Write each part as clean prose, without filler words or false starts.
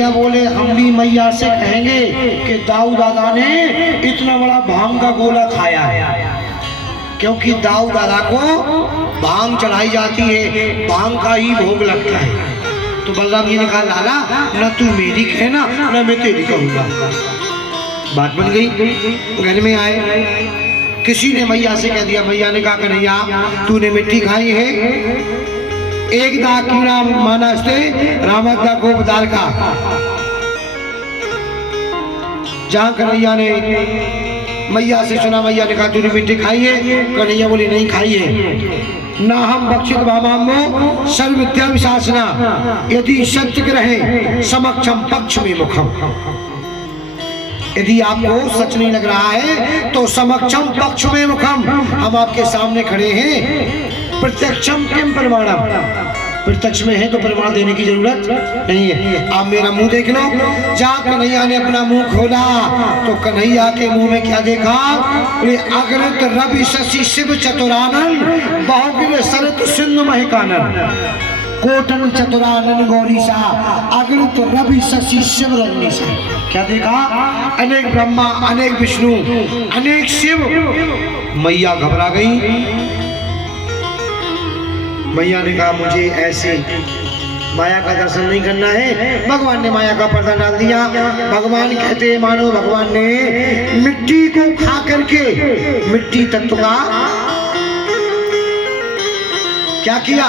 कन्हैया बोले हम भी मैया से कहेंगे कि दाऊ दादा ने इतना बड़ा भांग का गोला खाया है, क्योंकि दाऊ दादा को भांग चढ़ाई जाती है, भांग का ही भोग लगता है। तो बलराम जी ने कहा लाला न तू मेरी कहना न मैं तेरी कहूँगा। बात बन गई। घर में आए, किसी ने मैया से कह दिया, मैया ने कहा कन्हैया तूने मिट्टी खाई है, एक दा कीड़ा माना रामदा गोपदार का। जहां कन्हैया ने मैया से सुना, मैया ने कहा तूने मिट्टी खाई है? कन्हैया बोली नहीं खाई है। ना हम बक्षित भामामो सर्व विद्या विशासना, यदि सत्य रहे समक्षम पक्ष में मुखम। यदि आपको सच नहीं लग रहा है तो समक्षम पक्ष में मुखम, हम आपके सामने खड़े हैं। प्रत्यक्षम किम प्रमाणम, प्रत्यक्ष में है तो प्रमाण देने की जरूरत नहीं है। आप मेरा मुंह देख लो। जहाँ कन्हैया ने अपना मुंह खोला तो कन्हैया के मुंह में क्या देखा? अगणित रवि शशि शिव चतुरानन बहुगिर सरत सिंधु महकानन, कोटन चतुरानन गौरीसा अगणित रवि शशि शिव रजनीसा। क्या देखा? अनेक ब्रह्मा, अनेक विष्णु, अनेक शिव। मैया घबरा गई। मैया ने कहा मुझे ऐसे माया का दर्शन नहीं करना है। भगवान ने माया का पर्दा डाल दिया। भगवान कहते मानो भगवान ने मिट्टी को खा करके मिट्टी तत्व का क्या किया?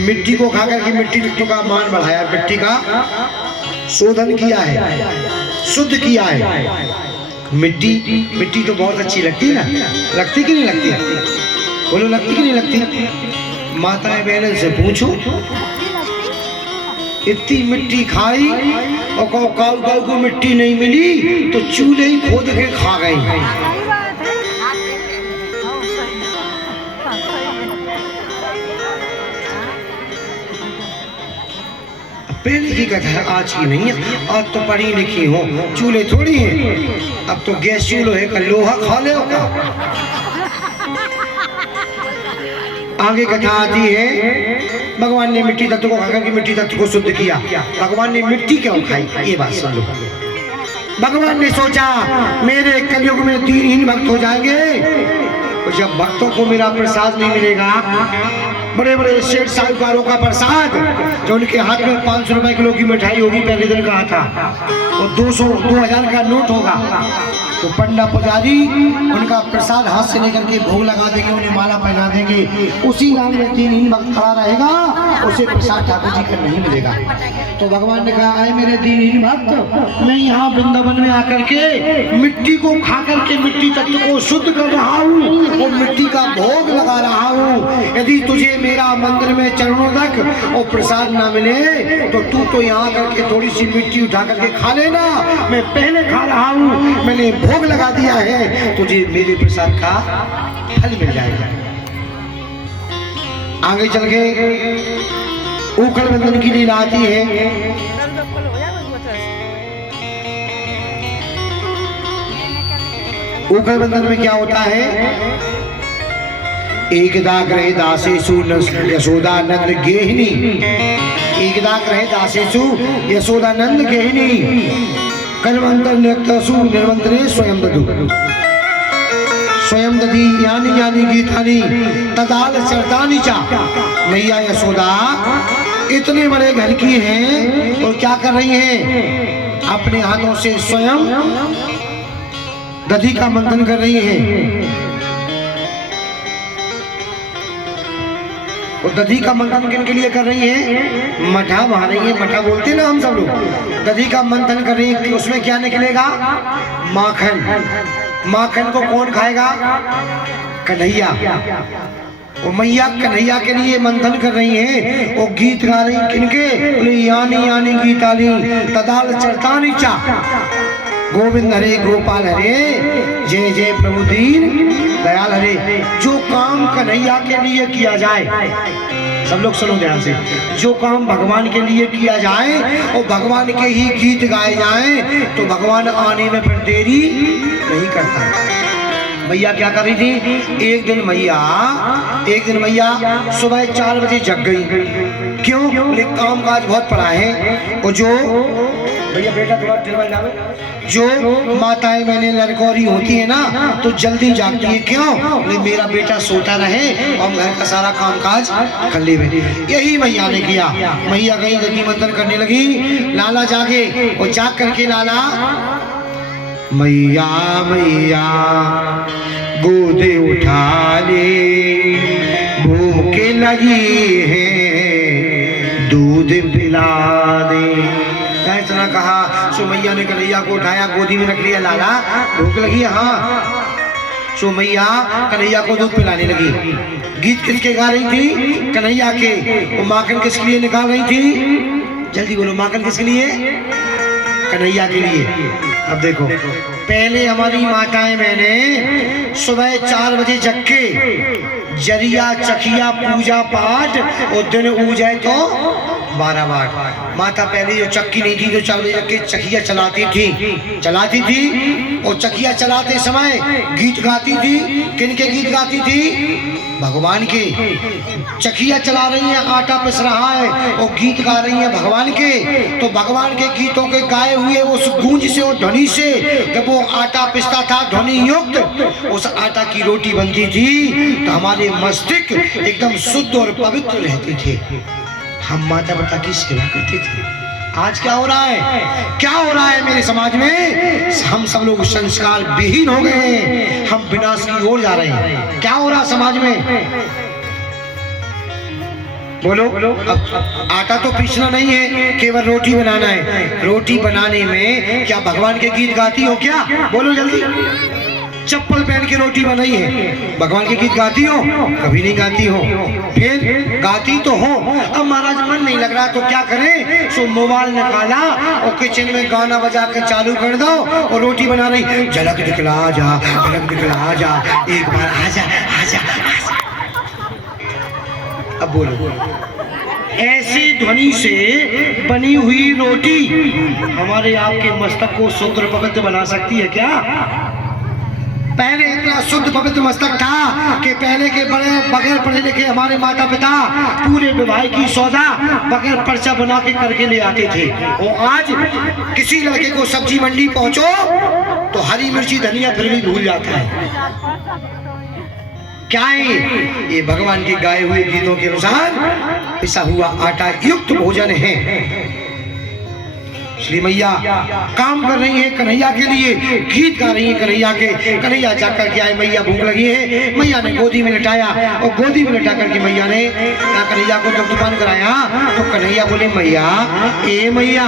मिट्टी को खा करके मिट्टी तत्व का मान बढ़ाया, मिट्टी का शोधन किया है, शुद्ध किया है। मिट्टी तो बहुत अच्छी लगती है ना, लगती कि नहीं लगती? बोलो लगती कि नहीं लगती? माताएं बहनों से पूछो, इतनी मिट्टी खाई और काऊ काऊ को मिट्टी नहीं मिली तो चूल्हे ही खोद के खा गई। पहले की कथा है, आज की नहीं है। आज तो पढ़ी लिखी हो, चूल्हे थोड़ी है, अब तो गैस चूल्हो है, का लोहा खा ले का। आगे कथा आती है, भगवान ने मिट्टी तत्व को खाकर के मिट्टी तत्व को शुद्ध किया। भगवान ने मिट्टी क्यों खाई? ये बात सुन लो। भगवान ने सोचा मेरे कलयुग में 3 ही भक्त हो जाएंगे, और जब भक्तों को मेरा प्रसाद नहीं मिलेगा, बड़े बड़े सेठ साहूकारों का प्रसाद जो उनके हाथ में 500 रुपए किलो की मिठाई होगी, पहले दिन कहा था, और 200 2000 का नोट होगा, तो पंडा पुजारी उनका प्रसाद हाथ से लेकर के भोग लगा देंगे, उन्हें माला पहना देंगे। उसी नाम में 3 ही वक्त खड़ा रहेगा, उसे प्रसाद ठाकुर जी का नहीं मिलेगा। तो भगवान ने कहा आए मेरे 3 ही भक्त, मैं यहाँ वृंदावन में आकर के मिट्टी को खा करके मिट्टी तत्व को शुद्ध कर रहा हूँ और मिट्टी का भोग लगा रहा हूँ। यदि तुझे मेरा मंदिर में चरणों तक और प्रसाद ना मिले तो तू तो यहाँ करके थोड़ी सी मिट्टी उठा करके खा लेना, मैं पहले खा रहा हूँ, मैंने भोग लगा दिया है, तुझे मेरे प्रसाद का फल मिल जाएगा। आगे चल के उखड़ बंधन की लीला आती है। उखड़ बंधन में क्या होता है? एकदा ग्रहे दासेषु यशोदानंद गेहिनी, एकदा ग्रहे दासेषु यशोदानंद गेहिनी, कलवंतर नक्तसु निर्वंतरे स्वयं ददु, स्वयं ददी यानी यानी गीतानी तदाल चरतानी चा। मैया यशोदा इतने बड़े घर की हैं और क्या कर रही हैं? अपने हाथों से स्वयं दधी का मंथन कर रही हैं। और दधी का मंथन किन के लिए कर रही है? मठा बहा रही है, मठा बोलते हैं ना हम सब लोग। दधी का मंथन कर रही है, उसमें क्या निकलेगा? माखन। माखन को कौन खाएगा? कन्हैया। और मैया कन्हैया के लिए मंथन कर रही हैं और गीत गा रही किनके? यानी यानी गीतानी तदाल चरतानी चा। गोविंद हरे गोपाल हरे, जय जय प्रभु दीन दयाल हरे। जो काम कन्हैया के लिए किया जाए, सब लोग सुनो ध्यान से, जो काम भगवान के लिए किया जाए और भगवान के ही गीत गाए जाएं तो भगवान आने में फिर देरी नहीं करता। मैया क्या कर रही थी? एक दिन मैया सुबह 4 बजे जग गई। क्यों? बोले काम काज बहुत पड़ा है। और जो भैया बेटा थोड़ा टेबल डालो, जो माताएं मैंने लड़कोरी होती है ना तो जल्दी जागती है। क्यों? बोले मेरा बेटा सोता रहे और घर का सारा काम काज कर ले। यही मैया ने किया। मैया गई गति मंथन करने लगी, लाला जागे और जाग करके लाला मैया मैया गोद उठा ले, भूख लगी है दूध पिला दे। इतना कहा सो मैया ने कन्हैया को उठाया, गोदी में रख लिया। लाला भूख लगी है? हाँ। सो मैया कन्हैया को दूध पिलाने लगी। गीत किसके गा रही थी? कन्हैया के। वो माखन किसके लिए निकाल रही थी? जल्दी बोलो, माखन किसके लिए? कन्हैया के लिए। अब देखो, पहले हमारी माताएं मैंने सुबह 4 बजे जग के जरिया चखिया पूजा पाठ और दिन उग जाए तो 12 बार। माता पहले जो चक्की नहीं थी तो 4 बजे जग के चखिया चलाती थी और चखिया चलाते समय गीत गाती थी। किनके गीत गाती थी? भगवान के। चखिया चला रही है, आटा पिस रहा है और गीत गा रही है भगवान के। तो भगवान के गीतों के गाए हुए उस गूंज से और ध्वनि से जब वो आटा पिसता था ध्वनि युक्त, उस आटा की रोटी बनती थी तो हमारे मस्तिष्क एकदम शुद्ध और पवित्र रहते थे। हम माता पिता की सेवा करते थे। आज क्या हो रहा है? क्या हो रहा है मेरे समाज में? हम सब लोग संस्कार विहीन हो गए हैं, हम विनाश की ओर जा रहे हैं। क्या हो रहा समाज में? बोलो। अब आटा तो पीसना नहीं है, केवल रोटी बनाना है। रोटी बनाने में क्या भगवान के गीत गाती हो क्या? बोलो जल्दी। चप्पल पहन के रोटी बनाई है, भगवान के गीत गाती हो? कभी नहीं गाती हो। फिर गाती तो हो। अब महाराज मन नहीं लग रहा तो क्या करें? सो मोबाइल निकाला और किचन में गाना बजा के चालू कर दो और रोटी बना रही। झलक दिखला जा, झलक दिखला जा, एक बार आजा आजा आजा। अब बोलो, ऐसी ध्वनि से बनी हुई रोटी हमारे आपके मस्तक को शुद्ध और पवित्र बना सकती है क्या? पहले इतना शुद्ध पवित्र मस्तक था कि पहले के बड़े बगैर पढ़े लिखे हमारे माता पिता पूरे विवाह की सौदा बगैर पर्चा बना के करके ले आते थे। और आज किसी लड़के को सब्जी मंडी पहुंचो तो हरी मिर्ची धनिया फिर भी भूल जाता है। क्या है ये? भगवान के गाए हुए गीतों के अनुसार पिसा हुआ आटा युक्त भोजन है। श्री मैया काम कर रही है कन्हैया के लिए, गीत गा रही है कन्हैया के। कन्हैया जाकर के आए, मैया भूख लगी है। मैया ने गोदी में लिटाया और गोदी में लिटा करके मैया ने कन्हैया को जब दुकान कराया तो कन्हैया बोले मैया, ए मैया,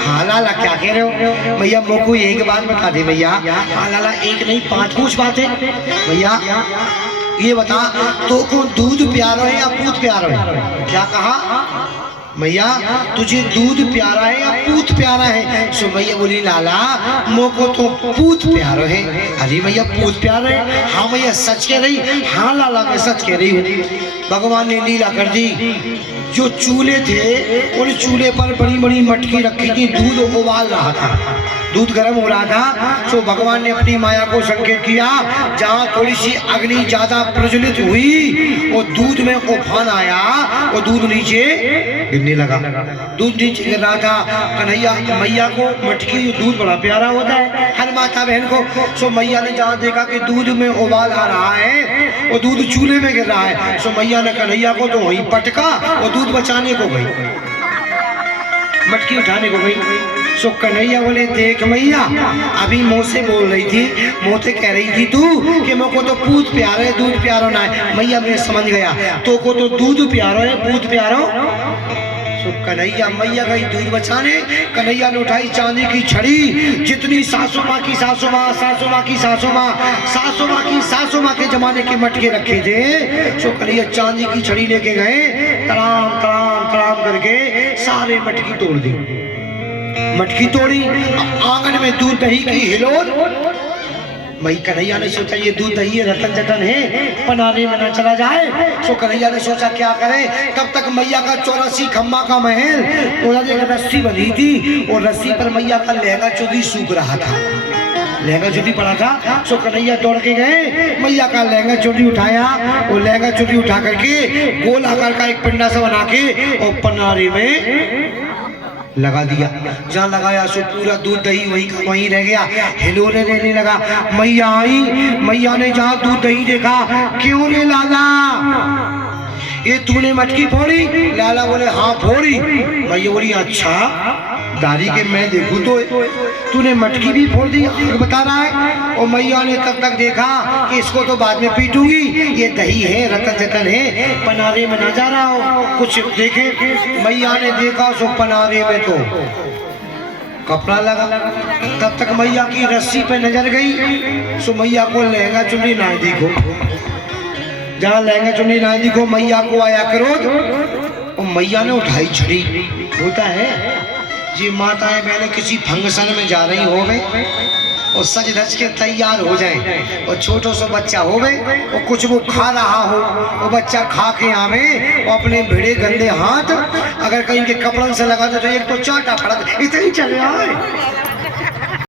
हाँ लाला क्या कह रहे हो? मैया मोको एक बात बता दे मैया। हाँ लाला, एक नहीं 5 पूछ बातें। मैया ये बता, तो को दूध प्यारा है या पूत प्यारा है? क्या कहा? मैया तुझे दूध प्यारा है या पूत प्यारा है? सो मैया बोली लाला मोको तो पूत प्यारा है। अरे मैया पूत प्यारा है? हाँ मैया सच कह रही? हाँ लाला मैं सच कह रही हूँ। भगवान ने लीला कर दी। जो चूल्हे थे उन चूल्हे पर बड़ी बड़ी मटकी रखी थी, दूध उबाल रहा था, दूध गर्म हो रहा था। तो भगवान ने अपनी माया को संकेत किया, जहाँ थोड़ी सी अग्नि ज्यादा प्रज्वलित हुई और दूध में उफान आया और दूध नीचे गिरने लगा। दूध नीचे गिर रहा था। कन्हैया मैया को मटकी दूध बड़ा प्यारा होता है हर माता बहन को। सो मैया ने जहाँ देखा कि दूध में उबाल आ रहा है और दूध चूल्हे में गिर रहा है, सो मैया ने कन्हैया को तो वहीं पटका और दूध बचाने को गई, मटकी उठाने को गई। सो कन्हैया बोले देख मैया, अभी मुँह से बोल रही थी, मुँह से कह रही थी तू कि मेरे को तो पूत प्यारा है, दूध प्यारा ना है। मैया मैं समझ गया, तो को तो दूध प्यारा है, पूत प्यारा। सो कन्हैया मैया गई दूध बचाने। कन्हैया ने उठाई चांदी की छड़ी, जितनी सासू माँ की सासू माँ, सासू माँ की सासू माँ, सासू माँ की सासू माँ के जमाने के मटके रखे थे। सो कन्हैया चांदी की छड़ी लेके गए, तड़ाम तड़ाम तड़ाम करके सारे मटकी तोड़ दी। मटकी तोड़ी, आंगन में दूध दही की हिलोल। मई कन्हैया ने सोचा ये दूध दही रतन जतन है, पनारे में न चला जाए। सो कन्हैया ने सोचा क्या करे। तब तक मैया का 84 खम्मा का महल, उधर एक रस्सी बंधी थी और रस्सी पर मैया का लहंगा चोली सूख रहा था। लहंगा चोटी पड़ा था। सो कन्हैया दौड़ के गए, मैया का लहंगा चोटी उठाया, वो लहंगा चोटी उठा करके गोल आकार का एक पिंडा सा बना के और पनारे में लगा दिया। जहाँ लगाया सो पूरा दूध दही वहीं का वहीं रह गया, हिलोने देने लगा। मैया आई, मैया ने जहाँ दूध दही देखा, क्यों रे लाला ये तूने मटकी फोड़ी? लाला बोले हाँ फोड़ी। मैया बोली अच्छा दाढ़ी के मैं देखूं तो तूने मटकी भी फोड़ दी, बता रहा है। और मैया ने तब तक देखा कि इसको तो बाद में पीटूंगी, ये दही है रतन जतन है, पनारे में ना जा रहा हो कुछ देखे। मैया ने देखा सो पनारे में तो कपड़ा लगा। तब तक मैया की रस्सी पे नजर गई, सो मैया को लहंगा चुन्नी ना दिखो। जहाँ लहंगा चुन्नी ना दिखो मैया को आया क्रोध, और मैया ने उठाई छड़ी। होता है जी माताएं बहनें किसी फंक्शन में जा रही हो गए और सज धज के तैयार हो जाए, और छोटो सा बच्चा हो गए और कुछ वो खा रहा हो, वो बच्चा खा के आवे और अपने भिड़े गंदे हाथ अगर कहीं के कपड़न से लगा दे तो एक तो चाटा फड़क इतनी चले आए।